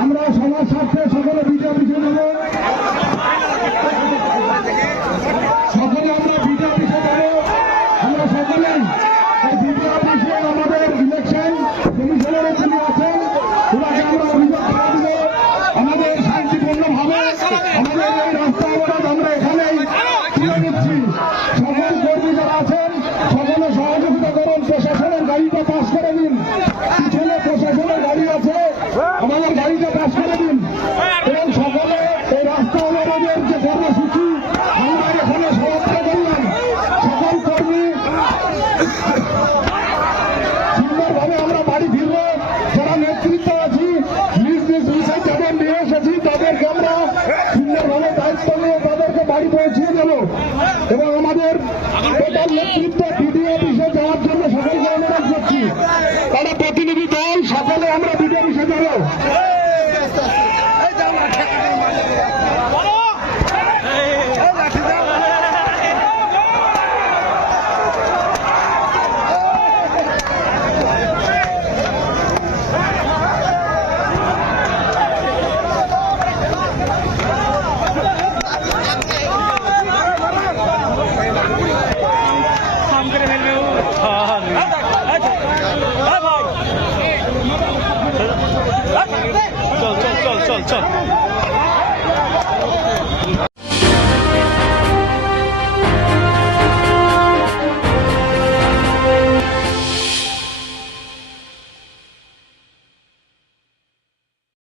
আমরা সবার স্বার্থে সকলে বিজয় পিছিয়ে নেব, সকলে আমরা বিজয় পিছিয়ে দেব। আমরা সকলেই বিজয় পিছিয়ে আমাদের ইলেকশন কমিশনের যিনি আছেন ওনাকে আমরা অভিযোগ করে দেব। আমাদের শান্তিপূর্ণভাবে আমাদের এই রাস্তা অবরোধ আমরা এখানেই তুলে নিচ্ছি। সকল কর্মী যারা আছেন সকলে সহযোগিতা করুন, প্রশাসনের গাড়িটা পাস করে দিন। পিছনে প্রশাসনের গাড়ি আছে, আমাদের গাড়িটা পাস করে দিন এবং সকলে এই রাস্তা অবরোধের যে কর্মসূচি আমরা এখানে সমাপ্ত করলাম। সকল কর্মী সুন্দরভাবে আমরা বাড়ি ফিরবো। যারা নেতৃত্ব আছি নিজ নিজ বিষয় যাদের নিয়ে এসেছি তাদেরকে আমরা সুন্দরভাবে দায়িত্ব নিয়ে তাদেরকে বাড়ি পৌঁছিয়ে দেব এবং আমাদের টোটাল নেতৃত্ব বিডিও অফিসে যাওয়ার জন্য সকলকে অনুরোধ করছি। তারা প্রতিনিধি দল সকলে আমরা বিডিও অফিসে যাবো। চল চল চল চল চল